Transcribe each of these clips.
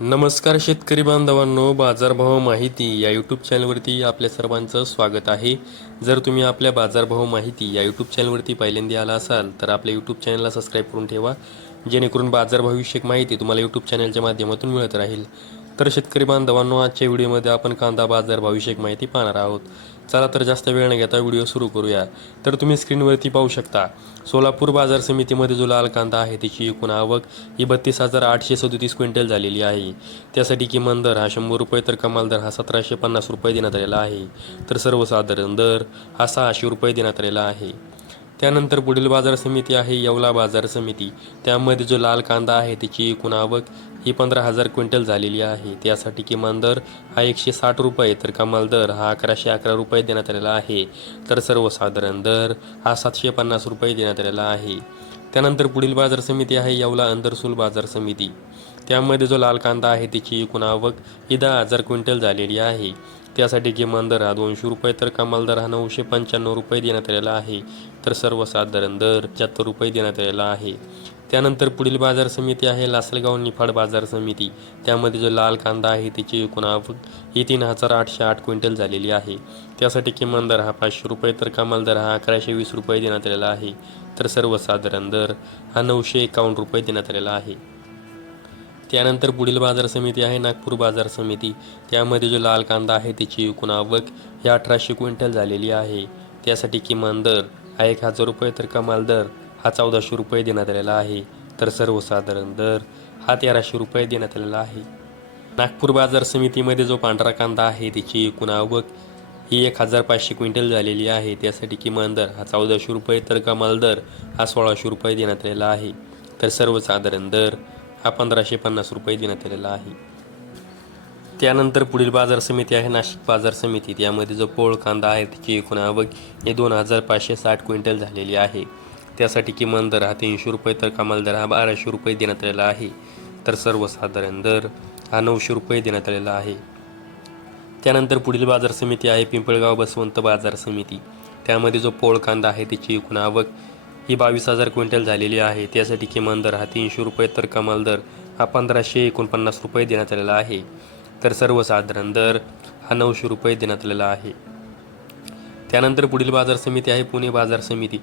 नमस्कार शेतकरी बांधवांनो, बाजारभाव माहिती या यूट्यूब चॅनलवरती आपल्या सर्वांचं स्वागत आहे. जर तुम्ही आपल्या बाजारभाव माहिती या यूट्यूब चॅनलवरती पहिल्यांदा आला असाल तर आपल्या यूट्यूब चॅनलला सबस्क्राईब करून ठेवा, जेणेकरून बाजारभावविषयक माहिती तुम्हाला यूट्यूब चॅनलच्या माध्यमातून मिळत राहील. तर शेतकरी बांधवांनो, आजच्या व्हिडिओमध्ये आपण कांदा बाजारभावविषयक माहिती पाहणार आहोत. चला तर जास्त वेळ न घेता व्हिडिओ सुरू करूया. तर तुम्ही स्क्रीनवरती पाहू शकता, सोलापूर बाजार समितीमध्ये जो लाल कांदा आहे त्याची एकूण आवक ही 32,837 क्विंटल झालेली आहे. त्यासाठी किमान दर हा 100 रुपये तर कमाल दर हा 1,750 रुपये देण्यात आलेला आहे. तर सर्वसाधारण दर हा 600 रुपये देण्यात आलेला आहे. त्यानंतर पुढील बाजार समिती आहे येवला बाजार समिती. त्यामध्ये जो लाल कांदा आहे त्याची एकूण आवक ही 15,000 क्विंटल झालेली आहे. त्यासाठी किमान दर हा 160 रुपये तर कमाल दर हा 1,111 रुपये देण्यात आलेला आहे. तर सर्वसाधारण दर हा 750 रुपये देण्यात आलेला आहे. त्यानंतर पुढील बाजार समिती आहे येवला अंदरसूल बाजार समिती. त्यामध्ये जो लाल कांदा आहे त्याची एकूण आवक ही 10,000 क्विंटल झालेली आहे. त्यासाठी किमान दर हा 200 रुपये तर कमाल दर हा 995 रुपये देण्यात आलेला आहे. तर सर्वसाधारण दर 75 रुपये देण्यात आलेला आहे. त्यानंतर पुढील बाजार समिती आहे लासलगाव निफाड बाजार समिती. त्यामध्ये जो लाल कांदा आहे त्याची एकूण आवक ही 3,808 क्विंटल झालेली आहे. त्यासाठी किमान दर हा 500 रुपये तर कमाल दर हा 1120 रुपये देण्यात आलेला आहे. तर सर्वसाधारण दर हा 951 रुपये देण्यात आलेला आहे. त्यानंतर पुढील बाजार समिती आहे नागपूर बाजार समिती. त्यामध्ये जो लाल कांदा आहे त्याची एकूण आवक ही 1,800 क्विंटल झालेली आहे. त्यासाठी किमान दर हा 1,000 रुपये तर कमाल दर हा 1,400 रुपये देण्यात आलेला आहे. तर सर्वसाधारण दर हा 1,300 रुपये देण्यात आलेला आहे. नागपूर बाजार समितीमध्ये जो पांढरा कांदा आहे त्याची एकूण आवक ही 1,500 क्विंटल झालेली आहे. त्यासाठी किमान दर हा 1,400 रुपये तर कमाल दर हा 1,600 रुपये देण्यात आलेला आहे. तर सर्वसाधारण दर हा 1,550 रुपये देण्यात आलेला आहे. त्यानंतर पुढील बाजार समिती आहे नाशिक बाजार समिती. त्यामध्ये जो पोळ कांदा आहे त्याची एकूण आवक ही 2,560 क्विंटल झालेली आहे. त्यासाठी किमान दर हा 300 रुपये तर कमाल दर हा 1,200 रुपये देण्यात आलेला आहे. तर सर्वसाधारण दर हा 900 रुपये देण्यात आलेला आहे. त्यानंतर पुढील बाजार समिती आहे पिंपळगाव बसवंत बाजार समिती. त्यामध्ये जो पोळ कांदा आहे त्याची एकूण आवक ही 22,000 क्विंटल झालेली आहे. त्यासाठी किमान दर हा 300 रुपये तर कमाल दर हा 1,549 रुपये देण्यात आलेला आहे. तर सर्वसाधारण दर हा 900 रुपये देण्यात आलेला आहे. त्यानंतर पुढील बाजार समिती आहे पुणे बाजार समिती.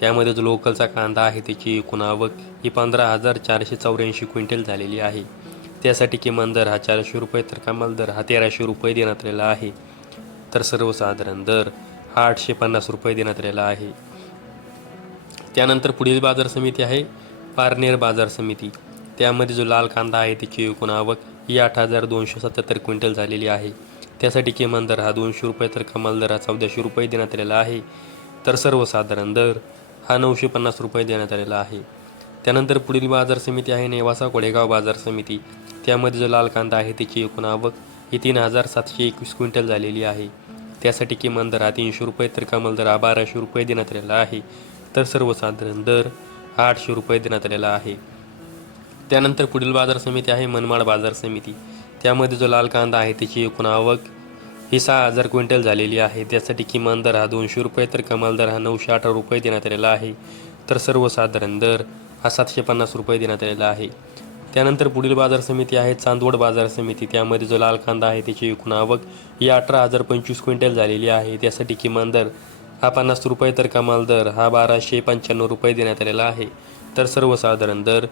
त्यामध्ये जो लोकलचा कांदा आहे त्याची एकूण आवक ही 15,484 क्विंटल झालेली आहे. त्यासाठी किमान दर हा 400 रुपये तर कमाल दर हा 1,300 रुपये देण्यात आलेला आहे. तर सर्वसाधारण दर हा 850 रुपये देण्यात आलेला आहे. त्यानंतर पुढील बाजार समिती आहे पारनेर बाजार समिती. त्यामध्ये जो लाल कांदा आहे त्याची एकूण आवक ही 8,277 क्विंटल झालेली आहे. त्यासाठी किमान दर हा 200 रुपये तर कमाल दर हा 1,400 रुपये देण्यात आलेला आहे. तर सर्वसाधारण दर हा 950 रुपये देण्यात आलेला आहे. त्यानंतर पुढील बाजार समिती आहे नेवासा कोळेगाव बाजार समिती. त्यामध्ये जो लाल कांदा आहे त्याची एकूण आवक ही 3,721 क्विंटल झालेली आहे. त्यासाठी किमान दर हा 300 रुपये तर कमाल दर हा 1,200 रुपये देण्यात आलेला आहे. तर सर्वसाधारण दर हा 800 रुपये देण्यात आलेला आहे. त्यानंतर पुढील बाजार समिती आहे मनमाड बाजार समिती. त्यामध्ये जो लाल कांदा आहे त्याची एकूण आवक ही 6,000 क्विंटल झालेली आहे. त्यासाठी किमान दर हा 200 रुपये तर कमाल दर हा 918 रुपये देण्यात आलेला आहे. तर सर्वसाधारण दर हा 750 रुपये देण्यात आलेला आहे. त्यानंतर पुढील बाजार समिती आहे चांदवड बाजार समिती. त्यामध्ये जो लाल कांदा आहे त्याची एकूण आवक ही 18,025 क्विंटल झालेली आहे. त्यासाठी किमान दर हा 50 रुपये तर कमाल दर हा 1,295 रुपये देण्यात आलेला आहे. तर सर्वसाधारण दर.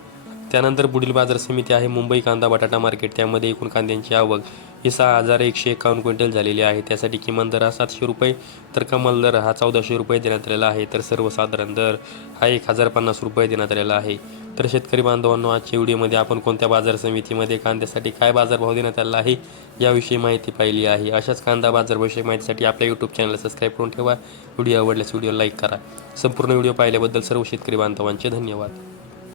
त्यानंतर पुढील बाजार समिती आहे मुंबई कांदा बटाटा मार्केट. त्यामध्ये एकूण कांद्यांची आवक ही 6,151 क्विंटल झालेली आहे. त्यासाठी किमान दर हा 700 रुपये तर कमाल दर हा 1,400 रुपये देण्यात आलेला आहे. तर सर्वसाधारण दर हा 1,050 रुपये देण्यात आलेला आहे. तर शेतकरी बांधवांनो, आजच्या व्हिडिओमध्ये आपण कोणत्या बाजार समितीमध्ये कांद्यासाठी काय बाजारभाव देण्यात आला आहे याविषयी माहिती पाहिली आहे. अशाच कांदा बाजारविषयक माहितीसाठी आपल्या यूट्यूब चॅनलला सबस्क्राईब करून ठेवा. व्हिडिओ आवडल्यास व्हिडिओ लाईक करा. संपूर्ण व्हिडिओ पाहिल्याबद्दल सर्व शेतकरी बांधवांचे धन्यवाद.